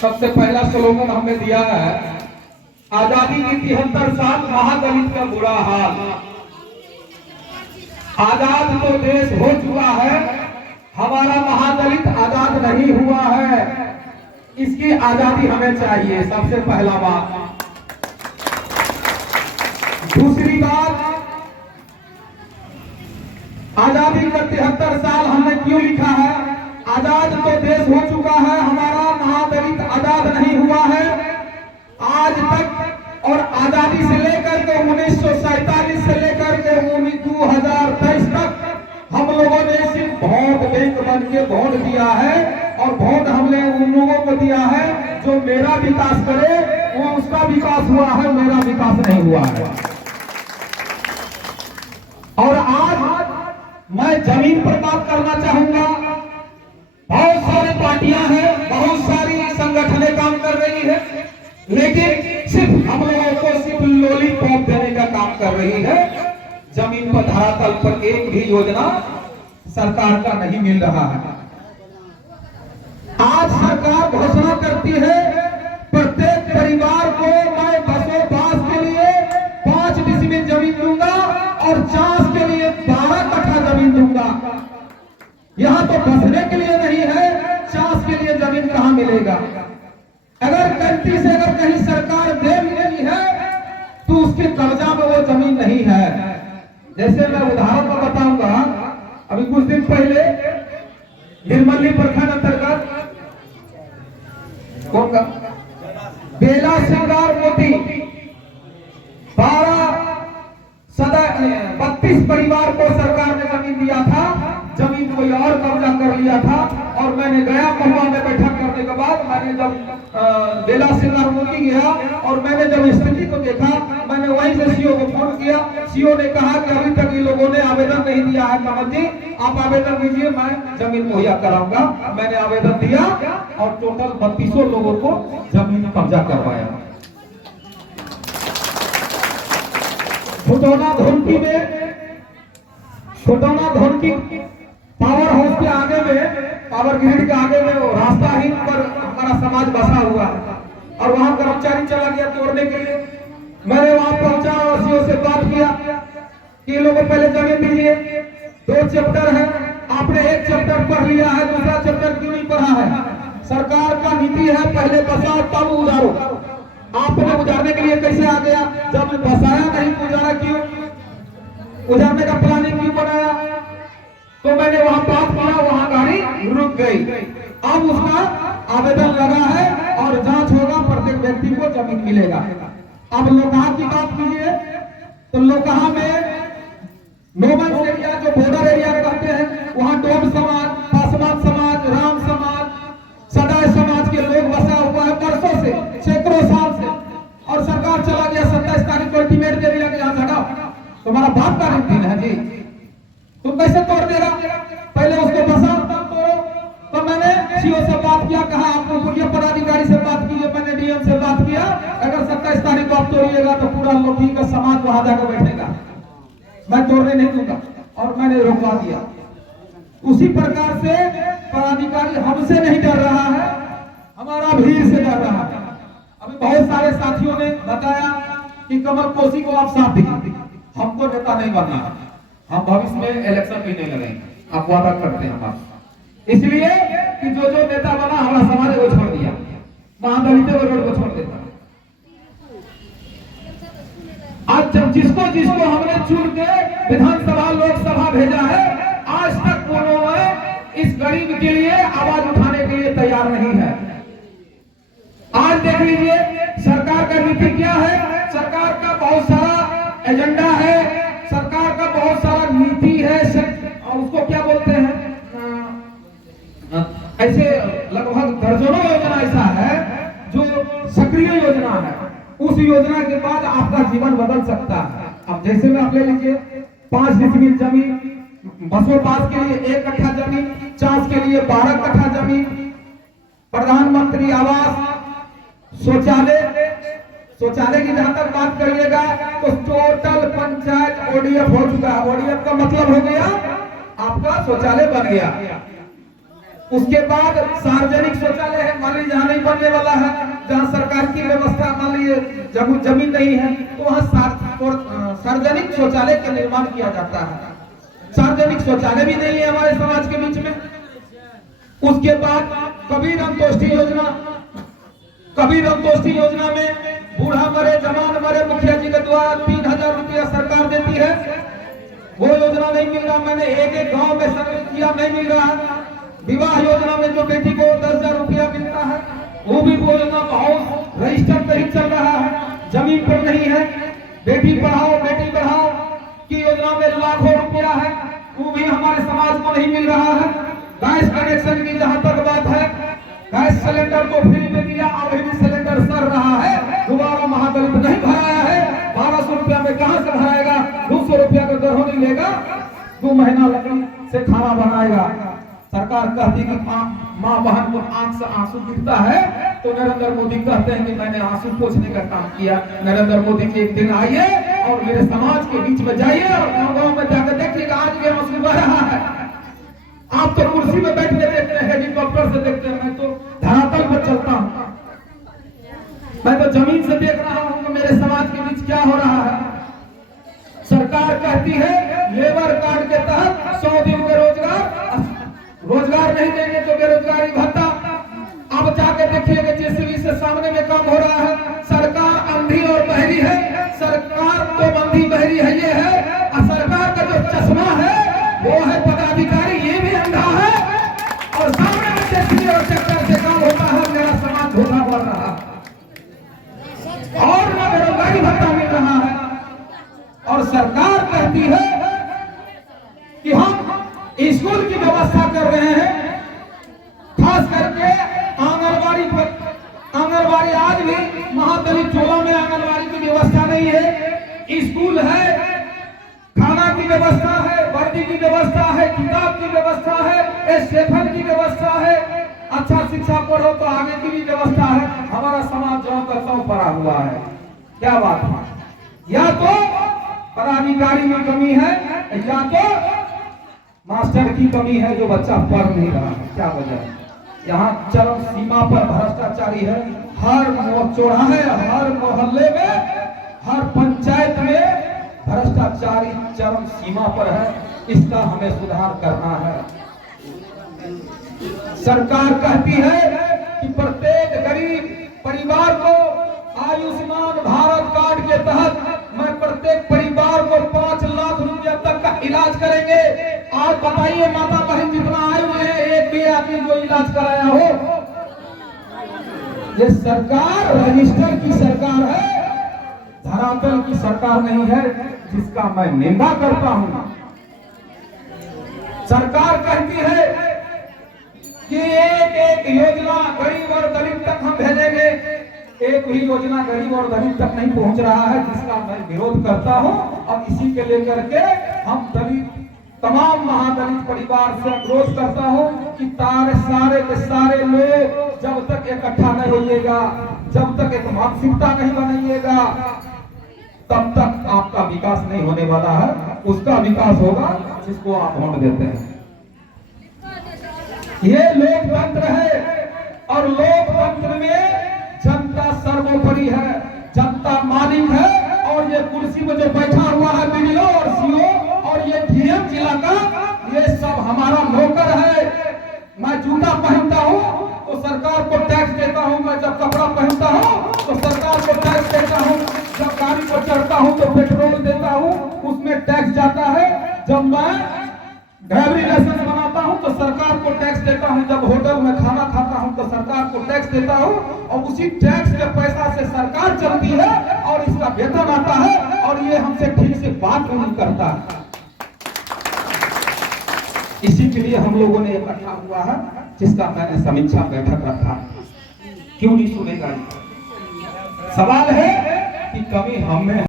सबसे पहला स्लोगन हमने दिया है, आजादी की 73 साल महादलित का बुरा हाल। आजाद तो देश हो चुका है, हमारा महादलित आजाद नहीं हुआ है। इसकी आजादी हमें चाहिए, सबसे पहला बात। दूसरी बात, आजादी का 73 साल हमने क्यों लिखा है? आजाद तो देश हो चुका है, हमारा महादलित आजाद नहीं हुआ है। आज तक और आजादी से लेकर के 1947 से लेकर के 2023 तक हम लोगों ने सिर्फ वोट बैंक बन के वोट दिया है, और वोट हमने उन लोगों को दिया है जो मेरा विकास करे, वो उसका विकास हुआ है, मेरा विकास नहीं हुआ है। और आज मैं जमीन पर बात करना चाहूंगा। बहुत सारी पार्टियां हैं, बहुत सारी संगठनें काम कर रही है, लेकिन सिर्फ हम लोगों को सिर्फ लॉलीपॉप देने का काम कर रही है। जमीन पर धरातल पर एक भी योजना सरकार का नहीं मिल रहा है। आज सरकार घोषणा करती है प्रत्येक परिवार को मैं बसोबास के लिए 5 डिसमिल जमीन दूंगा और चास के लिए 12 कट्ठा जमीन दूंगा। यहाँ तो बसने के लिए नहीं है, चास के लिए जमीन कहाँ मिलेगा? अगर गलती से अगर कहीं सरकार दे रही है तो उसके कब्जा में वो जमीन नहीं है। जैसे मैं उदाहरण में बताऊंगा, अभी कुछ दिन पहले निर्मली प्रखंड अंतर्गत कौन का बेला सिंगार मोती 32 परिवार को सरकार ने जमीन दिया था। जमीन कोई और कब्जा कर लिया था, और मैंने गया महुआ में बैठक करने के बाद मैंने जब बेला सिंगार मोती गया और मैंने जब स्थिति को देखा, मैंने वहीं से सीओ को फोन किया। सीओ ने कहा कि अभी तक ये लोगों ने आवेदन नहीं दिया है, कमल जी आप आवेदन दीजिए, मैं जमीन मुहैया कराऊंगा। मैंने आवेदन दिया और टोटल 32 लोगों को जमीन कब्जा करवाया। छोटौना धोनकी में, छोटौना धोनकी पावर हाउस के आगे में, पावर ग्रिड के आगे में वो रास्ताहीन पर हमारा समाज बसा हुआ है, और वहां कर्मचारी चला गया तोड़ने के लिए। मैंने वहां पहुंचा और सीओ से बात किया कि लोगों को पहले जमीन दीजिए, 2 चैप्टर है, आपने 1 चैप्टर पढ़ लिया है, दूसरा चैप्टर क्यों नहीं पढ़ा है? सरकार का नीति है पहले बसाओ तब उजारो। आपने उजारने के लिए कैसे आ गया? जब बसाया नहीं उजारा क्यों? उजारने का प्लानिंग क्यों बनाया? तो मैंने वहां बात किया, वहां गाड़ी रुक गई। अब उसका आवेदन लगा है और जांच होगा, प्रत्येक व्यक्ति को जमीन मिलेगा। अब लोकहा की बात कीजिए तो लोकहा में नोबल एरिया जो बॉर्डर एरिया कहते हैं, वहां डोम समाज, पासवान समाज, राम समाज, सदाय समाज के लोग बसा हुआ है वर्षों से, सैकड़ों साल से, और सरकार चला गया 27 तारीख को अल्टीमेट दे दिया कि यहाँ हटाओ, तुम्हारा बाप का दिन है जी, तुम कैसे तोड़ देगा? पहले उसको बसाओ तब तोड़ो। तो मैंने सीओ से बात किया, कहा आपको पुलिस पदाधिकारी से बात कीजिए, मैंने डीएम से बात किया, अगर 27 तारीख को आप तोड़िएगा तो पूरा लोधी का समाज वहां जाकर बैठेगा, मैं तोड़ने नहीं दूंगा, और मैंने रोकवा दिया। उसी प्रकार से पदाधिकारी हमसे नहीं डर रहा है, हमारा भीड़ से डर रहा है। अभी बहुत सारे साथियों ने बताया कि कमल कोसी को आप साथ दिखाते, हमको नेता नहीं बनना है, हम भविष्य में इलेक्शन भी नहीं लड़ेंगे, आप वादा करते हैं हमारे, इसलिए कि जो जो नेता बना हमारा समाज को छोड़ दिया, महादलितों को रोड को छोड़ देता। आज जब जिसको जिसको हमने चुन के विधानसभा लोकसभा भेजा है, आज तक उन्होंने इस गरीब के लिए आवाज उठाने के लिए तैयार नहीं है। आज देख लीजिए सरकार का नीति क्या है, सरकार का बहुत सारा एजेंडा है, सरकार का बहुत सारा नीति है, उसको क्या बोलते हैं, ऐसे लगभग दर्जनों योजना ऐसा है जो सक्रिय योजना है। उस योजना के बाद आपका जीवन बदल सकता है। अब जैसे में आप ले लीजिए 5 डिसमिल जमीन, बसोबास के लिए 1 कट्ठा जमीन, चास के लिए 12 कट्ठा जमीन, प्रधानमंत्री आवास, शौचालय की जहां तक बात करिएगा तो टोटल पंचायत ओडीएफ हो चुका है। ओडीएफ का मतलब हो गया आपका शौचालय बन गया। उसके बाद सार्वजनिक शौचालय है, मान लीजिए जहाँ नहीं बनने वाला है, जहाँ सरकार की व्यवस्था मान लीजिए जमीन नहीं है, तो वहाँ सार्वजनिक शौचालय का निर्माण किया जाता है। सार्वजनिक शौचालय भी नहीं है हमारे समाज के बीच में। उसके बाद कबीर अंतोष्टि योजना, कबीर अंतोष्टि योजना में बूढ़ा मरे जवान मरे मुखिया जी के द्वारा 3000 रुपया सरकार देती है, वो योजना नहीं मिल रहा। मैंने एक गांव में संग्रह किया, नहीं मिल रहा है। विवाह योजना में जो बेटी को 10,000 रुपया मिलता है, वो भी वो योजना हाउस रजिस्टर पर ही चल रहा है, जमीन पर नहीं है। बेटी पढ़ाओ की योजना में लाखों रुपया है, वो भी हमारे समाज को नहीं मिल रहा है। गैस कनेक्शन की जहां तक बात है, गैस सिलेंडर को फ्री में दिया, अभी भी सिलेंडर सर रहा है, दोबारा महादलित नहीं भराया है। 1200 रुपया में कहां से भराएगा? 200 रुपया का गरहोनी लेगा, 2 महीना लकड़ी से खाना बनाएगा। सरकार कहती कि माँ बहन को आंख से आंसू गिरता है, तो नरेंद्र मोदी कहते हैं कि मैंने आंसू पोंछने का काम किया। नरेंद्र मोदी के एक दिन आइए और मेरे समाज के बीच में जाइए और गाँव में जाकर देखिएगा, आज भी आंसू बह रहा है। आप तो कुर्सी में बैठ के देखते हैं, हेलीकॉप्टर से देखते हैं, मैं तो धरातल पर चलता हूँ, मैं तो जमीन से देख रहा हूँ कि मेरे समाज के बीच क्या हो रहा है। सरकार कहती है लेबर कार्ड के तहत 100 दिन के रोजगार नहीं देंगे तो बेरोजगारी भत्ता। अब जाके देखिएगा जेसीबी से सामने में काम हो रहा है। सरकार अंधी और बहरी है, सरकार तो अंधी बहरी है ये है, और सरकार का जो चश्मा है वो है पदाधिकारी, ये भी अंधा है, और सामने में जेसीबी और ट्रैक्टर से काम होता है। मेरा समाज धोखा बढ़ रहा है और न बेरोजगारी भत्ता मिल रहा है। और सरकार कहती है कि हम स्कूल की व्यवस्था कर रहे हैं, खास करके आंगनबाड़ी आज भी महादलित टोला में आंगनबाड़ी की व्यवस्था नहीं है। स्कूल है, खाना की व्यवस्था है, वर्दी की व्यवस्था है, किताब की व्यवस्था है, स्टेफन की व्यवस्था है, अच्छा शिक्षा पढ़ो तो आगे की भी व्यवस्था है। हमारा समाज जो करता पड़ा हुआ है, क्या बात है? या तो पदाधिकारी में कमी है, या तो मास्टर की कमी है, जो बच्चा पढ़ नहीं रहा है। क्या वजह है? यहाँ चरम सीमा पर भ्रष्टाचारी है, हर चौराहे, हर मोहल्ले में, हर पंचायत में भ्रष्टाचारी चरम सीमा पर है। इसका हमें सुधार करना है। सरकार कहती है कि प्रत्येक गरीब परिवार को आयुष्मान भारत कार्ड के तहत मैं प्रत्येक परिवार को 5 लाख रुपया तक का इलाज करेंगे। आज बताइए माता बहन जितना आए हुए हैं, एक भी आदमी जो इलाज कराया हो? ये सरकार रजिस्टर की सरकार है, धरातल की सरकार नहीं है, जिसका मैं निंदा करता हूं। सरकार कहती है कि एक योजना गरीब और दलित तक हम भेजेंगे, एक भी योजना गरीब और दलित तक नहीं पहुंच रहा है, जिसका मैं विरोध करता हूं। और इसी के लेकर के हम दलित तमाम महादलित परिवार से अनुरोध करता हूं कि सारे के सारे लोग जब तक इकट्ठा नहीं होइएगा, जब तक एक मानसिकता नहीं बनाइएगा, तब तक आपका विकास नहीं होने वाला है। उसका विकास होगा जिसको आप वोट देते हैं। ये लोकतंत्र है और लोकतंत्र में जनता सर्वोपरि है, जनता मालिक है। और ये कुर्सी में जो बैठा हुआ है बीडीओ और सीओ और ये डीएम जिला का, ये सब हमारा नौकर है। मैं जूता पहनता हूँ तो सरकार को टैक्स देता हूँ, मैं जब कपड़ा पहनता हूँ तो सरकार को टैक्स देता हूँ, जब गाड़ी पर चढ़ता हूँ तो पेट्रोल देता हूँ, उसमें टैक्स जाता है। जब मैं ड्राइवरी लाइसेंस बनाता हूं तो सरकार को टैक्स देता हूं, जब होटल में खाना खाता हूं तो सरकार को टैक्स देता हूं, और उसी टैक्स के पैसा से सरकार चलती है और इसका वेतन आता है, और ये हमसे ठीक से बात नहीं करता। इसी के लिए हम लोगों ने इकट्ठा हुआ है, जिसका मैंने समीक्षा बैठक रखा। क्यों नहीं सुनेगा? सवाल है कि कमी हम में